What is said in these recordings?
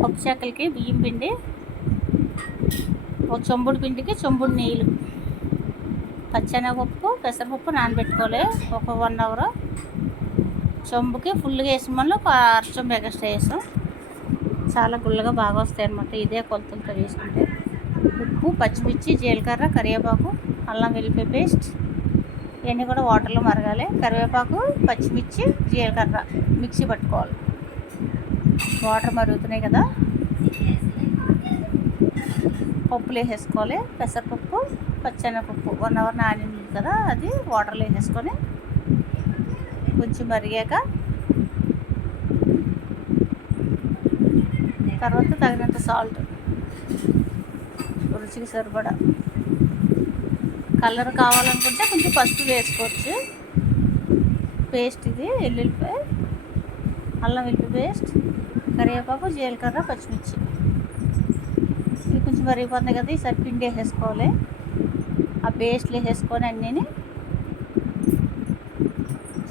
పప్పు చెక్కలకి బియ్యం పిండి, ఒక చెంబుడు పిండికి చెంబుడు నీళ్ళు, పచ్చెనగపప్పు పెసరపప్పు నానబెట్టుకోవాలి ఒక 1 అవర్. చెంబుకి ఫుల్గా వేసిన మళ్ళీ ఒక అరచెంబు ఎక్స్ట్రా వేసాం. చాలా గుల్లగా బాగా వస్తాయి అన్నమాట ఇదే కొలతలతో వేసుకుంటే. ఉప్పు, పచ్చిమిర్చి, జీలకర్ర, కరివేపాకు, అల్లం వెల్లిపాయ పేస్ట్ ఇవన్నీ కూడా వాటర్లో మరగాలి. కరివేపాకు, పచ్చిమిర్చి, జీలకర్ర మిక్సీ పట్టుకోవాలి. వాటర్ మరుగుతున్నాయి కదా, పప్పులు వేసేసుకోవాలి. పెసరపప్పు, పచ్చెనగపప్పు 1 అవర్ నానింది కదా, అది వాటర్లో వేసేసుకొని కొంచెం మరిగాక తర్వాత తగినంత సాల్ట్, రుచికి సరిపడా. కలర్ కావాలనుకుంటే కొంచెం పసుపు వేసుకోవచ్చు. పేస్ట్ ఇది ఎల్లుల్లిపాయ, అల్లం వెల్లుల్లి పేస్ట్, కరివేపాకు, జీలకర్ర, పచ్చిమిర్చి ఇది కొంచెం మరిగిపోతుంది కదా, ఈసారి పిండి వేసేసుకోవాలి. ఆ పేస్ట్లు వేసేసుకొని అన్నీ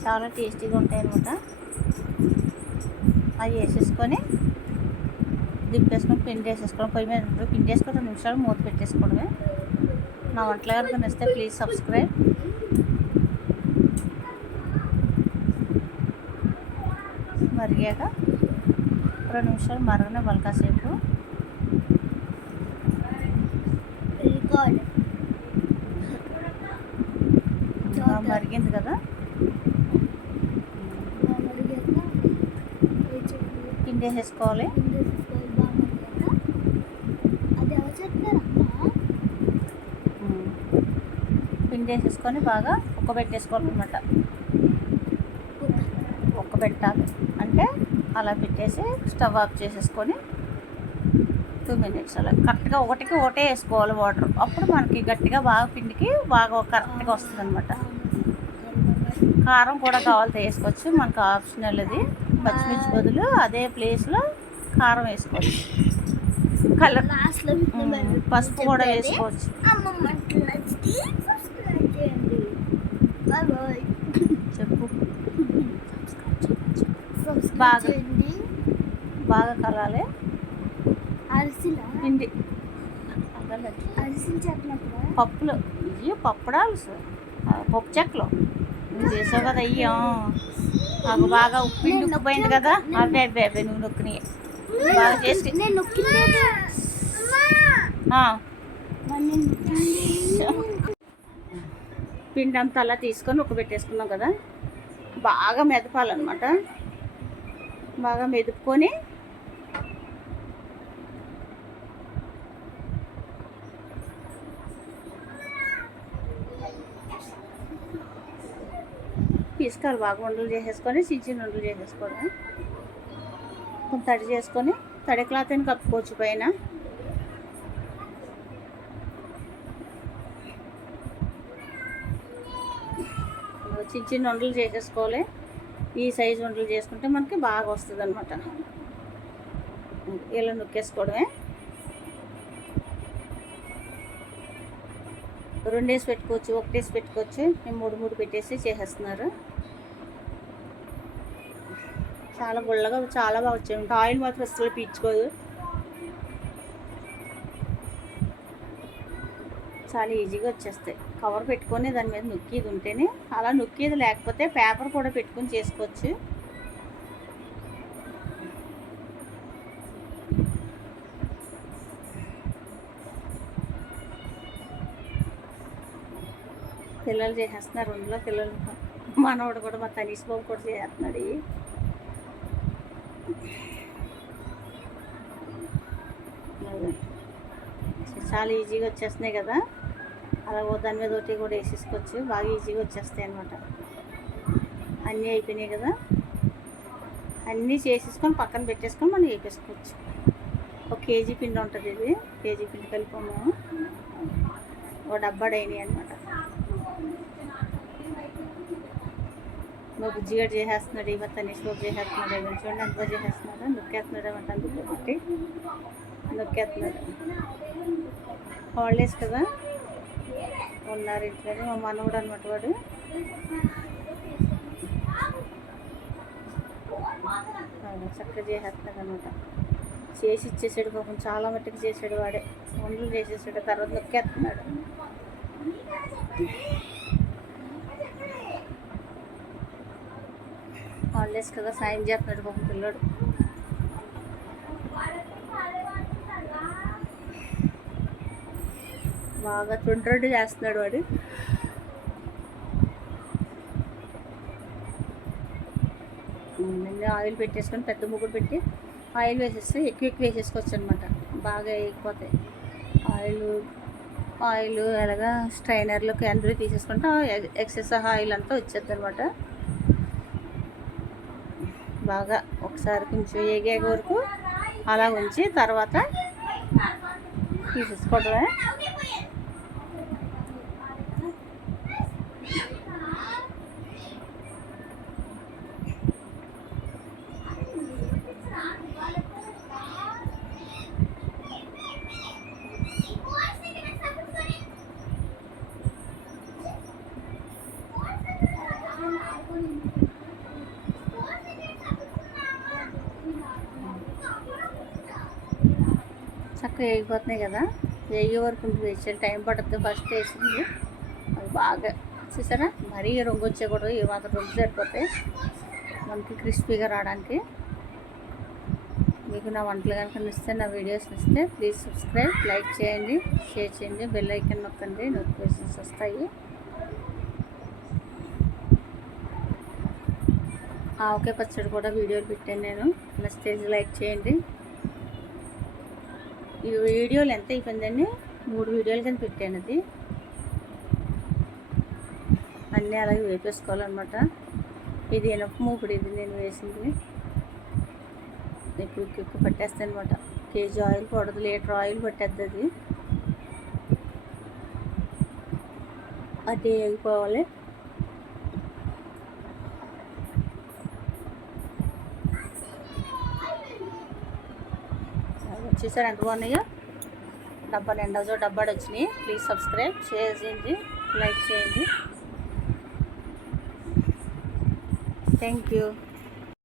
చాలా టేస్టీగా ఉంటాయి అన్నమాట. అవి వేసేసుకొని దింపేసుకొని పిండి వేసేసుకోవడం. పొయ్యి మీద పిండి వేసుకొని 2 నిమిషాలు మూత పెట్టేసుకోవడమే. నా వంటలు కనుక నచ్చితే ప్లీజ్ సబ్స్క్రైబ్. మరిగాక 2 నిమిషాలు మరగనివ్వాలి కాసేపు. మరిగింది కదా, పిండి వేసేసుకోవాలి. పిండి వేసేసుకొని బాగా ఉక్కబెట్టేసుకోవాలన్నమాట. ఉక్కబెట్టాలి అంటే అలా పెట్టేసి స్టవ్ ఆఫ్ చేసేసుకొని 2 మినిట్స్ అలా కరెక్ట్గా ఒకటే వేసుకోవాలి వాటర్. అప్పుడు మనకి గట్టిగా బాగా పిండికి బాగా కరెక్ట్గా వస్తుంది అనమాట. కారం కూడా కావాలితే వేసుకోవచ్చు, మనకు ఆప్షనల్ అది. పచ్చిమిర్చి బదులు అదే ప్లేస్లో కారం వేసుకోవచ్చు. కలర్ పసుపు కూడా వేసుకోవచ్చు. చెప్పు. బాగా కలాలి పిండి. పప్పులు ఇవి పప్పడాలు, పప్పు చెక్కలు నువ్వు చేసావు కదా, అయ్యా నాకు బాగా పిండి ఉక్కిపోయింది కదా. అదే నువ్వు నొక్కినాయి బాగా చేసి పిండి అంతా అలా తీసుకొని ఉక్కబెట్టేసుకున్నాం కదా, బాగా మెదపాలన్నమాట. బాగా మెదుపుకొని పిసుకాలి. బాగా ఉండలు చేసేసుకొని చిన్న ఉండలు చేసేసుకోవడం. కొంచెం తడి చేసుకొని తడి క్లాత్ అని కప్పుకోవచ్చు పైన. చిన్న ఉండలు చేసేసుకోవాలి. ఈ సైజు ఉండలు చేసుకుంటే మనకి బాగా వస్తుంది అనమాట. ఇలా నొక్కేసుకోవడమే. 2 వేసి పెట్టుకోవచ్చు, 1 వేసి పెట్టుకోవచ్చు. మేము 3 పెట్టేసి చేసేస్తున్నారు. చాలా గుళ్ళగా చాలా బాగా వచ్చాయి. ఆయిల్ మాత్రం అసలు పీల్చుకోదు. చాలా ఈజీగా వచ్చేస్తాయి. కవర్ పెట్టుకొని దాని మీద నొక్కేది ఉంటేనే, అలా నొక్కేది లేకపోతే పేపర్ కూడా పెట్టుకొని చేసుకోవచ్చు. పిల్లలు చేసేస్తున్నారు అందులో. పిల్లలు మనవాడు కూడా మా తనీష్ బాబు కూడా చేస్తున్నాడు. చాలా ఈజీగా వచ్చేస్తున్నాయి కదా. అలా దాని మీద ఒకటి కూడా వేసేసుకోవచ్చు. బాగా ఈజీగా వచ్చేస్తాయి అన్నమాట. అన్నీ అయిపోయినాయి కదా, అన్నీ చేసేసుకొని పక్కన పెట్టేసుకొని మనం వేపేసుకోవచ్చు. 1 కేజీ పిండి ఉంటుంది. ఇది కేజీ పిండి కలిపాము. ఒక డబ్బా అయినాయి అనమాట. మా బుజ్జిగాడు చేసేస్తున్నాడు, ఈ తనీష్ బాబు చేసేస్తున్నాడు. చూడండి ఎంత బాగా చేసేస్తున్నాడు. నొక్కేస్తున్నాడు అనమాట. అందులో పెట్టి నొక్కేస్తున్నాడు. హాలిడేస్ కదా, ఉన్నారు ఇంట్లోనే. మా మనవడు అనమాట వాడు. చక్కగా చేసేస్తున్నాడు అనమాట. చేసి ఇచ్చేసాడు పాపం, చాలా మట్టుకు చేసాడు వాడే, వంటలు చేసేసాడు, తర్వాత నొక్కేస్తున్నాడు. హాలిడేస్ కదా సాయం చేస్తున్నాడు పాపం పిల్లడు. బాగా తుండ్రడ్డు చేస్తున్నాడు వాడు. ముందు ఆయిల్ పెట్టేసుకొని పెద్ద ముగ్గురు పెట్టి ఆయిల్ వేసేస్తే ఎక్కువ వేసేసుకోవచ్చు అనమాట, బాగా వేయకపోతాయి. ఆయిల్ ఎలాగా స్ట్రైనర్లోకి అందరూ తీసేసుకుంటే ఎక్సెస్ ఆయిల్ అంతా వచ్చేది అనమాట. బాగా ఒకసారి కొంచెం ఏగే వరకు అలా ఉంచి తర్వాత తీసేసుకోవడమే. చక్కగా వేగిపోతున్నాయి కదా, వేగే వరకు వేసే టైం పడుతుంది. ఫస్ట్ వేసింది అది బాగా చూసారా, మరీ రంగు వచ్చేకూడదు, ఏ మాత్రం రంగు సరిపోతాయి మనకి క్రిస్పీగా రావడానికి. మీకు నా వంటలు కనుక నచ్చితే, నా వీడియోస్ నచ్చితే ప్లీజ్ సబ్స్క్రైబ్, లైక్ చేయండి, షేర్ చేయండి, బెల్ ఐకాన్ నొక్కండి, నోటిఫికేషన్స్ వస్తాయి. ఆవకాయ పచ్చడి కూడా వీడియోలు పెట్టాను నేను, నచ్చితే లైక్ చేయండి. ఈ వీడియోలు ఎంత అయిపోయిందండి, 3 వీడియోలు కానీ పెట్టాను. అది అన్నీ అలాగే వేపేసుకోవాలన్నమాట. ఇది ఎనప మూపుడు, ఇది నేను వేసింది. ఎక్కువ పట్టేస్తాను అనమాట. కేజీ ఆయిల్ పడదు, లీటర్ ఆయిల్ పట్టేద్ది. అది వేగిపోవాలి. చూసారు ఎంత బాగున్నాయో, డబ్బా నిండా డబ్బాడు వచ్చినాయి. ప్లీజ్ సబ్స్క్రైబ్, షేర్ చేయండి, లైక్ చేయండి. Thank you.